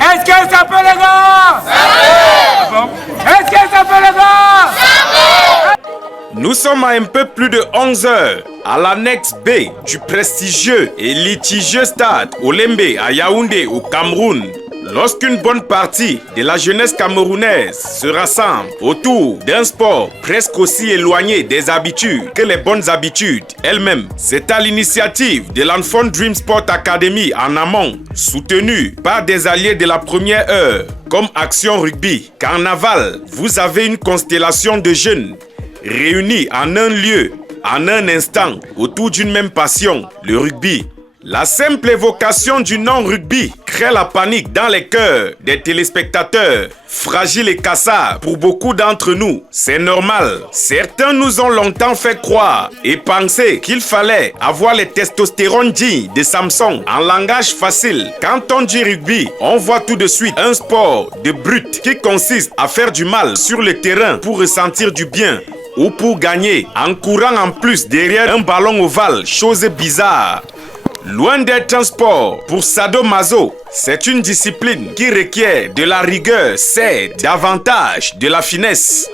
Est-ce que ça peut les gars? Est-ce que ça peut les gars? Nous sommes à un peu plus de 11 heures à l'annexe B du prestigieux et litigieux stade Olembe à Yaoundé au Cameroun. Lorsqu'une bonne partie de la jeunesse camerounaise se rassemble autour d'un sport presque aussi éloigné des habitudes que les bonnes habitudes elles-mêmes, c'est à l'initiative de l'Enfant Dream Sport Academy en amont, soutenue par des alliés de la première heure, comme Action Rugby, Carnaval. Vous avez une constellation de jeunes réunis en un lieu, en un instant, autour d'une même passion, le rugby. La simple évocation du nom rugby crée la panique dans les cœurs des téléspectateurs, fragiles et cassables pour beaucoup d'entre nous. C'est normal. Certains nous ont longtemps fait croire et penser qu'il fallait avoir les testostérones dignes de Samson. En langage facile, quand on dit rugby, on voit tout de suite un sport de brute qui consiste à faire du mal sur le terrain pour ressentir du bien ou pour gagner en courant en plus derrière un ballon ovale, chose bizarre. Loin d'être un sport pour sadomaso, c'est une discipline qui requiert de la rigueur, c'est davantage de la finesse.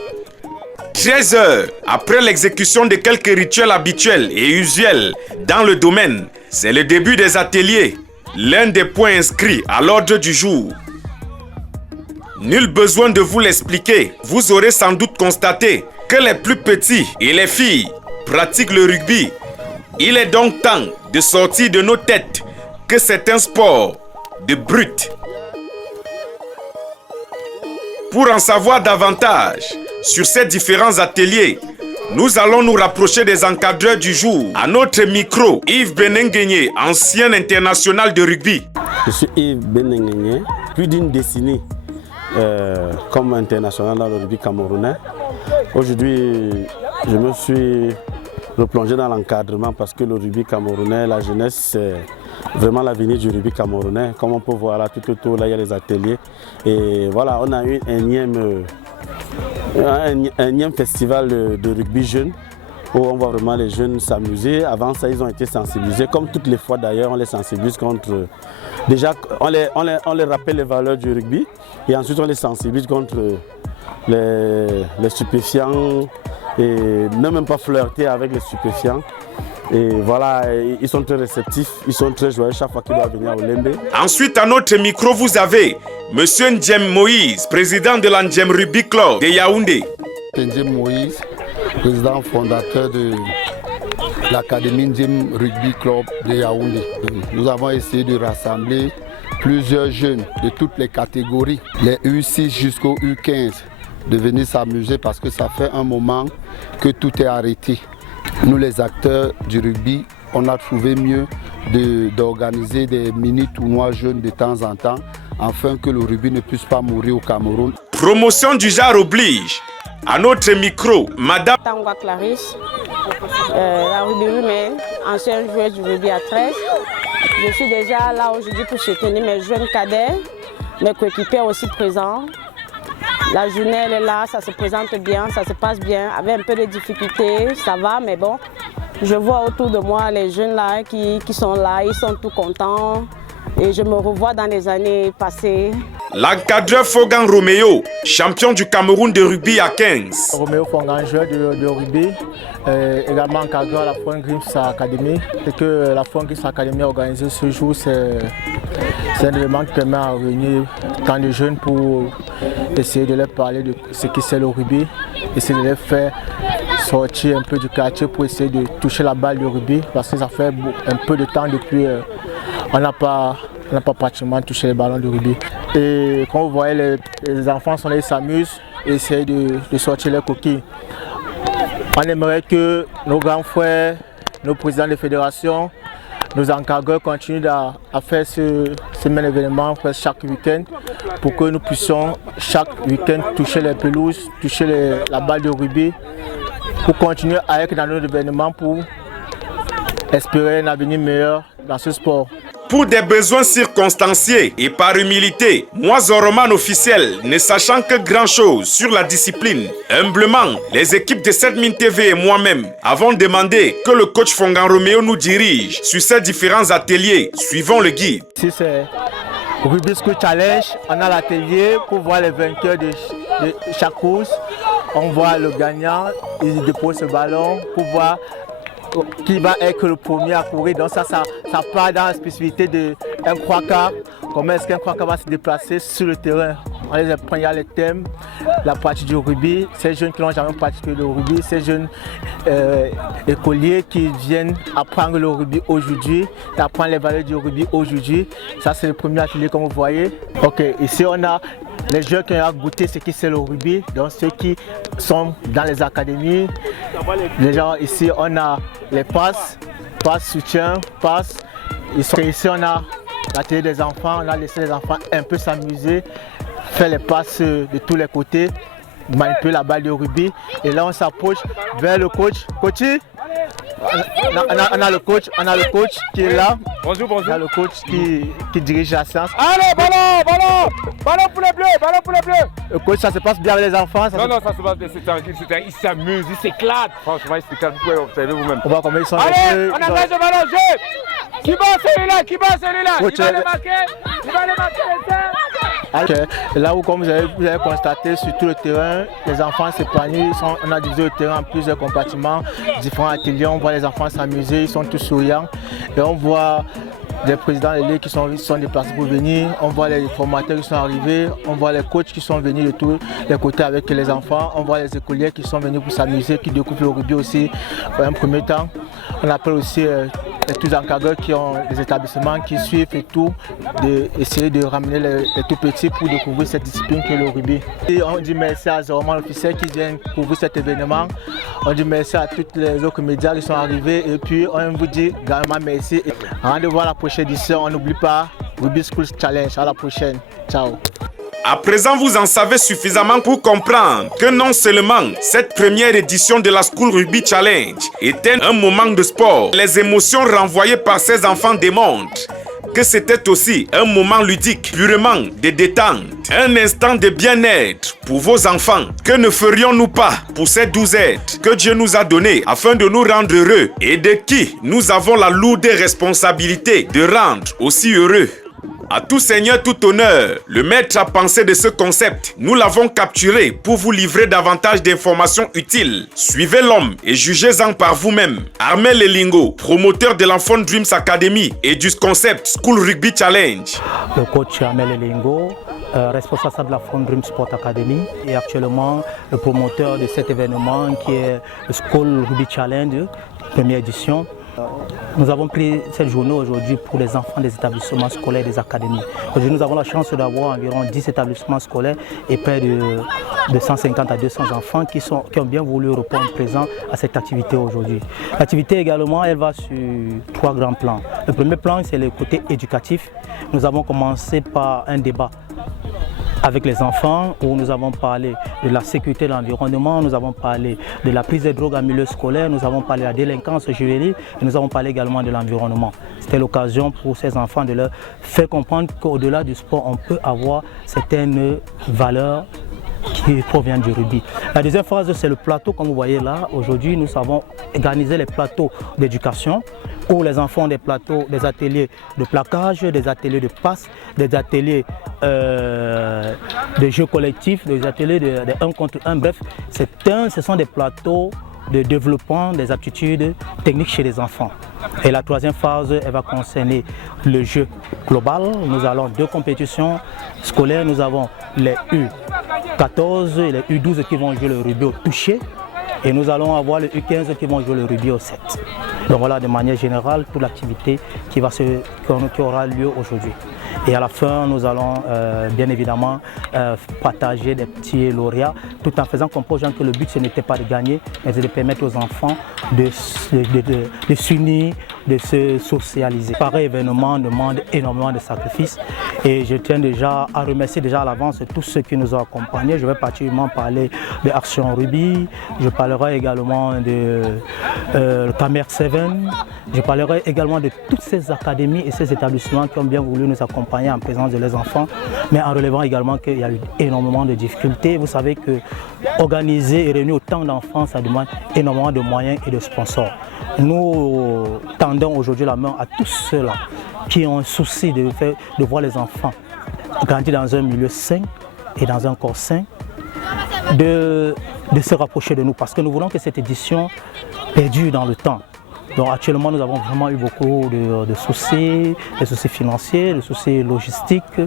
13 heures après l'exécution de quelques rituels habituels et usuels dans le domaine, c'est le début des ateliers, l'un des points inscrits à l'ordre du jour. Nul besoin de vous l'expliquer, vous aurez sans doute constaté que les plus petits et les filles pratiquent le rugby. Il est donc temps de sortir de nos têtes que c'est un sport de brute. Pour en savoir davantage sur ces différents ateliers, nous allons nous rapprocher des encadreurs du jour. À notre micro, Yves Benenguenye, ancien international de rugby. Je suis Yves Benenguenye, plus d'une décennie comme international dans le rugby camerounais. Aujourd'hui, je me suis replongé dans l'encadrement parce que le rugby camerounais, la jeunesse, c'est vraiment l'avenir du rugby camerounais. Comme on peut voir là, tout autour, là, il y a les ateliers. Et voilà, on a eu un énième festival de rugby jeune où on voit vraiment les jeunes s'amuser. Avant ça, ils ont été sensibilisés. Comme toutes les fois d'ailleurs, on les sensibilise contre... Déjà, on les rappelle les valeurs du rugby et ensuite on les sensibilise contre les stupéfiants et ne même pas flirter avec les stupéfiants. Et voilà, ils sont très réceptifs, ils sont très joyeux chaque fois qu'ils doivent venir au Lembe. Ensuite, à notre micro, vous avez Monsieur Ndjem Moïse, président de l'Ndjem Rugby Club de Yaoundé. Ndjem Moïse, président fondateur de l'Académie Ndjem Rugby Club de Yaoundé. Nous avons essayé de rassembler plusieurs jeunes de toutes les catégories, les U6 jusqu'au U15, de venir s'amuser parce que ça fait un moment que tout est arrêté. Nous les acteurs du rugby, on a trouvé mieux d'organiser des mini-tournois jeunes de temps en temps afin que le rugby ne puisse pas mourir au Cameroun. Promotion du genre oblige. À notre micro, Madame Tangwa Clarisse, la rugby humaine, ancienne joueuse du rugby à 13. Je suis déjà là aujourd'hui pour soutenir mes jeunes cadets, mes coéquipiers aussi présents. La journée elle est là, ça se présente bien, ça se passe bien, avec un peu de difficultés, ça va, mais bon. Je vois autour de moi les jeunes là qui sont là, ils sont tout contents et je me revois dans les années passées. L'encadreur Fogan Roméo, champion du Cameroun de rugby à 15. Roméo Fogan, joueur de rugby, également encadreur à la Fond Grims Academy. Et que la Fond Grims Academy a organisé ce jour, c'est un élément qui permet à réunir tant de jeunes pour essayer de leur parler de ce que c'est le rugby, essayer de les faire sortir un peu du quartier pour essayer de toucher la balle du rugby parce que ça fait un peu de temps depuis on n'a pas pratiquement touché les ballons de rugby. Et quand vous voyez les enfants sont là, ils s'amusent et essayent de sortir leurs coquilles. On aimerait que nos grands frères, nos présidents de fédérations, nos encadreurs continuent à faire ce même événement chaque week-end pour que nous puissions chaque week-end toucher les pelouses, toucher la balle de rugby, pour continuer à être dans nos événements pour espérer un avenir meilleur dans ce sport. Pour des besoins circonstanciés et par humilité, moi Zoroman officiel, ne sachant que grand-chose sur la discipline, humblement, les équipes de 7000 TV et moi-même avons demandé que le coach Fongan Roméo nous dirige sur ces différents ateliers. Suivons le guide. Ici, c'est Rugby School Challenge, on a l'atelier pour voir les vainqueurs de chaque course. On voit le gagnant, il dépose ce ballon pour voir qui va être le premier à courir. Donc ça part dans la spécificité d'un croix-quart. Comment est-ce qu'un croix-quart va se déplacer sur le terrain? On les apprend, il y a les thèmes, la pratique du rugby, ces jeunes qui n'ont jamais pratiqué le rugby, ces jeunes écoliers qui viennent apprendre le rugby aujourd'hui, apprendre les valeurs du rugby aujourd'hui. Ça c'est le premier atelier comme vous voyez. Ok, ici on a les jeunes qui ont goûté ce qui c'est le rugby, donc ceux qui sont dans les académies. Déjà ici on a les passes, soutien, passes. Ici on a l'atelier des enfants, on a laissé les enfants un peu s'amuser, faire les passes de tous les côtés, manipuler la balle de rugby. Et là on s'approche vers le coach. Coachy, on a le coach qui est là. Bonjour, bonjour. On a le coach qui dirige la séance. Allez, ballon pour les bleus. Le coach, ça se passe bien avec les enfants? Non, ça se passe bien, c'est tranquille, ils s'amusent, ils s'éclatent. Franchement, ils s'éclatent, vous pouvez observer vous-même. On va combien ils sont. Allez, on engage le ballon, jeu. Qui bat celui-là? Il va les marquer, Okay. Là où, comme vous avez constaté, sur tout le terrain, les enfants s'épanouissent. On a divisé le terrain en plusieurs compartiments, différents ateliers. On voit les enfants s'amuser, ils sont tous souriants. Et on voit des présidents de ligue qui sont déplacés pour venir. On voit les formateurs qui sont arrivés. On voit les coachs qui sont venus de tous les côtés avec les enfants. On voit les écoliers qui sont venus pour s'amuser, qui découvrent le rugby aussi en premier temps. On appelle aussi tous les encadreurs qui ont des établissements qui suivent et tout, d'essayer de ramener les tout petits pour découvrir cette discipline que le rugby. Et on dit merci à Zéroman l'officiel qui vient couvrir cet événement. On dit merci à tous les autres médias qui sont arrivés et puis on vous dit également merci. Avant de voir la prochaine édition, on n'oublie pas Rugby School Challenge. À la prochaine. Ciao. À présent, vous en savez suffisamment pour comprendre que non seulement cette première édition de la School Rugby Challenge était un moment de sport, les émotions renvoyées par ces enfants démontrent que c'était aussi un moment ludique, purement de détente, un instant de bien-être pour vos enfants. Que ne ferions-nous pas pour ces 12 êtres que Dieu nous a donnés afin de nous rendre heureux et de qui nous avons la lourde responsabilité de rendre aussi heureux? À tout seigneur, tout honneur, le maître a pensé de ce concept. Nous l'avons capturé pour vous livrer davantage d'informations utiles. Suivez l'homme et jugez-en par vous-même. Armel Elingo, promoteur de l'Enfant Dreams Academy et du concept School Rugby Challenge. Le coach Armel Elingo, responsable de la Front Dream Sport Academy et actuellement le promoteur de cet événement qui est le School Rugby Challenge, première édition. Nous avons pris cette journée aujourd'hui pour les enfants des établissements scolaires et des académies. Aujourd'hui, nous avons la chance d'avoir environ 10 établissements scolaires et près de 150 à 200 enfants qui ont bien voulu répondre présent à cette activité aujourd'hui. L'activité également, elle va sur 3 grands plans. Le premier plan, c'est le côté éducatif. Nous avons commencé par un débat avec les enfants où nous avons parlé de la sécurité de l'environnement, nous avons parlé de la prise de drogue en milieu scolaire, nous avons parlé de la délinquance juvénile et nous avons parlé également de l'environnement. C'était l'occasion pour ces enfants de leur faire comprendre qu'au-delà du sport, on peut avoir certaines valeurs qui proviennent du rugby. La deuxième phase, c'est le plateau, comme vous voyez là. Aujourd'hui, nous avons organisé les plateaux d'éducation où les enfants ont des plateaux, des ateliers de plaquage, des ateliers de passe, des ateliers de jeux collectifs, des ateliers de 1 contre 1. Bref, ce sont des plateaux de développement des aptitudes techniques chez les enfants. Et la troisième phase, elle va concerner le jeu global. Nous allons 2 compétitions scolaires. Nous avons les U14 et les U12 qui vont jouer le rugby au toucher. Et nous allons avoir les U15 qui vont jouer le rugby au 7. Donc voilà, de manière générale, toute l'activité qui aura lieu aujourd'hui. Et à la fin, nous allons bien évidemment partager des petits lauréats, tout en faisant comprendre aux gens que le but, ce n'était pas de gagner, mais de permettre aux enfants de s'unir, de se socialiser. Pareil événement demande énormément de sacrifices et je tiens déjà à remercier déjà à l'avance tous ceux qui nous ont accompagnés. Je vais particulièrement parler de Action Rugby, je parlerai également de Camer 7, je parlerai également de toutes ces académies et ces établissements qui ont bien voulu nous accompagner en présence de leurs enfants, mais en relevant également qu'il y a eu énormément de difficultés. Vous savez que organiser et réunir autant d'enfants, ça demande énormément de moyens et de sponsors. Nous tendons aujourd'hui la main à tous ceux-là qui ont un souci de voir les enfants grandi dans un milieu sain et dans un corps sain, de se rapprocher de nous parce que nous voulons que cette édition perdure dans le temps. Donc actuellement nous avons vraiment eu beaucoup de soucis, des soucis financiers, des soucis logistiques,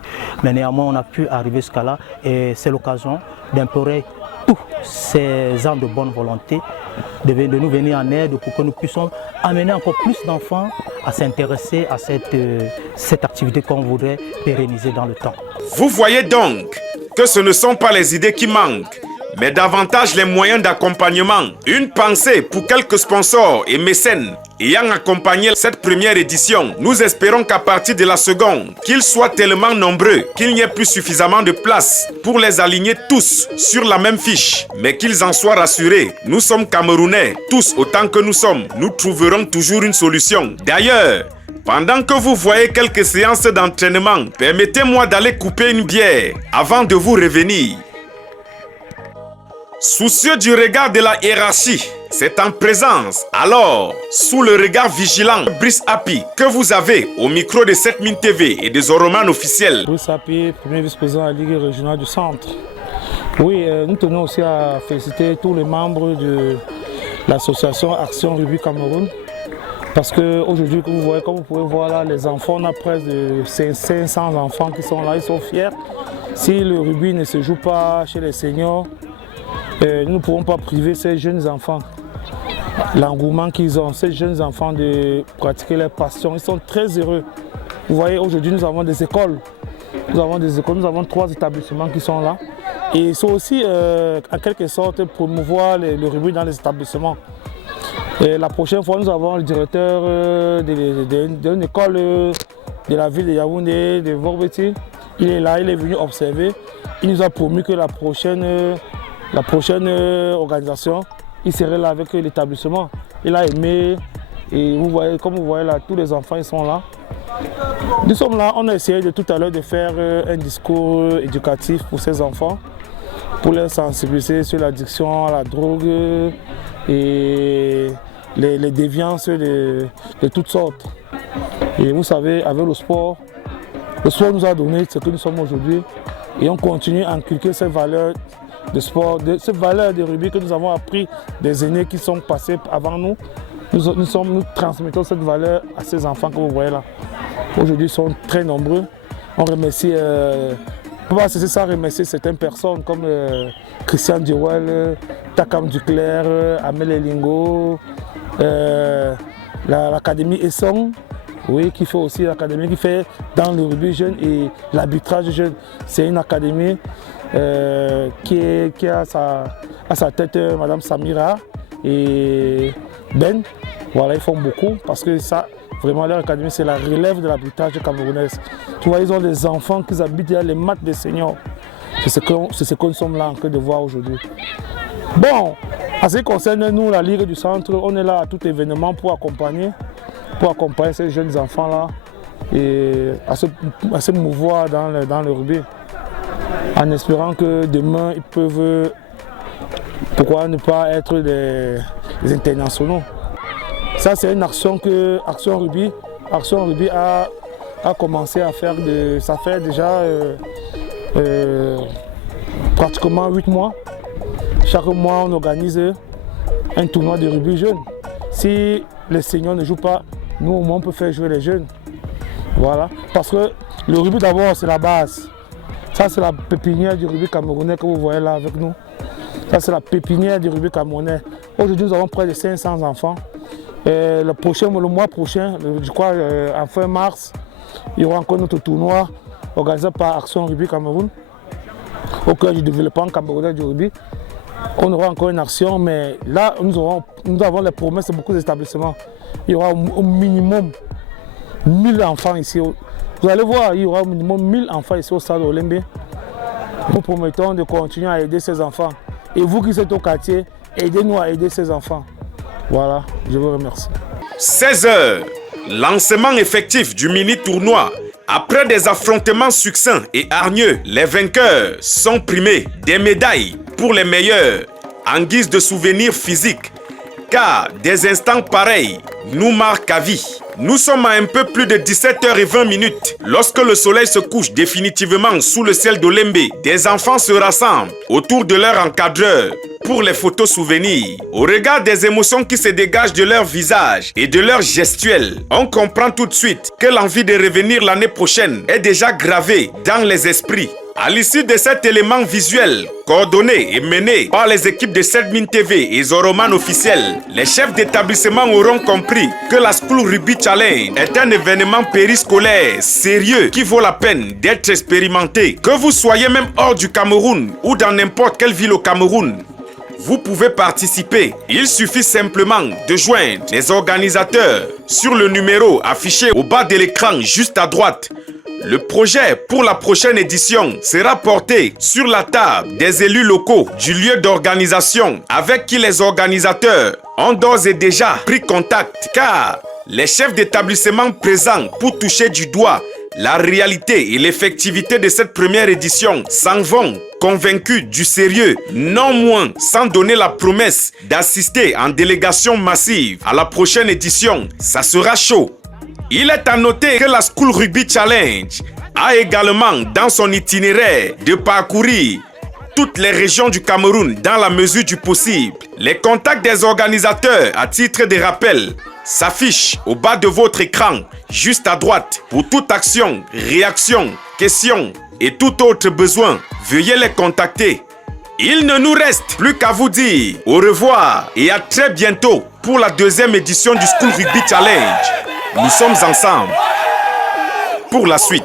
mais néanmoins on a pu arriver jusqu'à là et c'est l'occasion d'implorer tous ces âmes de bonne volonté de nous venir en aide pour que nous puissions amener encore plus d'enfants à s'intéresser à cette activité qu'on voudrait pérenniser dans le temps. Vous voyez donc que ce ne sont pas les idées qui manquent, mais davantage les moyens d'accompagnement. Une pensée pour quelques sponsors et mécènes ayant accompagné cette première édition. Nous espérons qu'à partir de la seconde, qu'ils soient tellement nombreux qu'il n'y ait plus suffisamment de place pour les aligner tous sur la même fiche. Mais qu'ils en soient rassurés, nous sommes Camerounais, tous autant que nous sommes. Nous trouverons toujours une solution. D'ailleurs, pendant que vous voyez quelques séances d'entraînement, permettez-moi d'aller couper une bière avant de vous revenir. Soucieux du regard de la hiérarchie, c'est en présence, alors, sous le regard vigilant, Brice Happy, que vous avez au micro de 7000 TV et des Oroman officiels. Brice Happy, premier vice-président de la Ligue régionale du Centre. Oui, nous tenons aussi à féliciter tous les membres de l'association Action Rugby Cameroun. Parce qu'aujourd'hui, comme vous pouvez voir là, les enfants, on a presque de 500 enfants qui sont là, ils sont fiers. Si le rugby ne se joue pas chez les seniors, nous ne pouvons pas priver ces jeunes enfants, l'engouement qu'ils ont, ces jeunes enfants de pratiquer leur passion. Ils sont très heureux. Vous voyez, aujourd'hui, nous avons des écoles. Nous avons 3 établissements qui sont là. Et ils sont aussi, en quelque sorte, promouvoir le rugby dans les établissements. Et la prochaine fois, nous avons le directeur d'une école de la ville de Yaoundé, de Vorbeti. Il est là, il est venu observer. Il nous a promis que la prochaine organisation, il serait là avec l'établissement. Il a aimé et vous voyez, comme vous voyez là, tous les enfants ils sont là. Nous sommes là, on a essayé de tout à l'heure de faire un discours éducatif pour ces enfants, pour les sensibiliser sur l'addiction à la drogue et les déviances de toutes sortes. Et vous savez, avec le sport nous a donné ce que nous sommes aujourd'hui et on continue à inculquer ces valeurs de sport, ces valeurs de rugby que nous avons appris des aînés qui sont passés avant nous. Nous transmettons cette valeur à ces enfants que vous voyez là. Aujourd'hui, ils sont très nombreux. On remercie, on va cesser ça remercier certaines personnes comme Christian Diouel, Takam Duclerc, Amel Elingo, l'Académie Esson, oui, qui fait aussi l'académie, qui fait dans le rugby jeune et l'arbitrage jeune. C'est une académie qui a à sa tête Madame Samira et Ben. Voilà, ils font beaucoup parce que ça, vraiment, leur académie, c'est la relève de l'arbitrage camerounaise. Tu vois, ils ont des enfants qui habitent dans les maths des seniors. C'est ce que nous sommes là en train de voir aujourd'hui. Bon, en ce qui concerne nous, la Ligue du Centre, on est là à tout événement pour accompagner ces jeunes enfants-là et à se mouvoir dans le rugby. En espérant que demain, ils peuvent, pourquoi ne pas être des internationaux. Ça, c'est une action que Action Rugby a commencé à faire, ça fait déjà pratiquement 8 mois. Chaque mois, on organise un tournoi de rugby jeune. Si les seniors ne jouent pas, nous, au moins, on peut faire jouer les jeunes. Voilà. Parce que le rugby, d'abord, c'est la base. Ça, c'est la pépinière du rugby camerounais que vous voyez là avec nous. Ça, c'est la pépinière du rugby camerounais. Aujourd'hui, nous avons près de 500 enfants. Le mois prochain, je crois en fin mars, il y aura encore notre tournoi organisé par Action Rugby Cameroun, au cœur du développement camerounais du rugby. On aura encore une action, mais là, nous avons les promesses de beaucoup d'établissements. Il y aura au minimum 1000 enfants ici. Vous allez voir, il y aura au minimum 1000 enfants ici au stade Olembe. Nous promettons de continuer à aider ces enfants. Et vous qui êtes au quartier, aidez-nous à aider ces enfants. Voilà, je vous remercie. 16h, lancement effectif du mini-tournoi. Après des affrontements succincts et hargneux, les vainqueurs sont primés des médailles pour les meilleurs en guise de souvenirs physiques. car des instants pareils nous marquent à vie. Nous sommes à un peu plus de 17h20 lorsque le soleil se couche définitivement sous le ciel d'Olembe. Des enfants se rassemblent autour de leur encadreur pour les photos souvenirs. Au regard des émotions qui se dégagent de leur visage et de leur gestuelle, on comprend tout de suite que l'envie de revenir l'année prochaine est déjà gravée dans les esprits. À l'issue de cet élément visuel, coordonné et mené par les équipes de Sedmin TV et Zoroman officiel, les chefs d'établissement auront compris que la School Rugby Challenge est un événement périscolaire sérieux qui vaut la peine d'être expérimenté. Que vous soyez même hors du Cameroun ou dans n'importe quelle ville au Cameroun, vous pouvez participer. Il suffit simplement de joindre les organisateurs sur le numéro affiché au bas de l'écran juste à droite. Le projet pour la prochaine édition sera porté sur la table des élus locaux du lieu d'organisation avec qui les organisateurs ont d'ores et déjà pris contact, car les chefs d'établissement présents pour toucher du doigt la réalité et l'effectivité de cette première édition s'en vont convaincus du sérieux, non moins sans donner la promesse d'assister en délégation massive à la prochaine édition. Ça sera chaud. Il est à noter que la School Rugby Challenge a également dans son itinéraire de parcourir toutes les régions du Cameroun dans la mesure du possible. Les contacts des organisateurs à titre de rappel s'affichent au bas de votre écran, juste à droite. Pour toute action, réaction, question et tout autre besoin, veuillez les contacter. Il ne nous reste plus qu'à vous dire au revoir et à très bientôt pour la deuxième édition du School Rugby Challenge. Nous sommes ensemble pour la suite.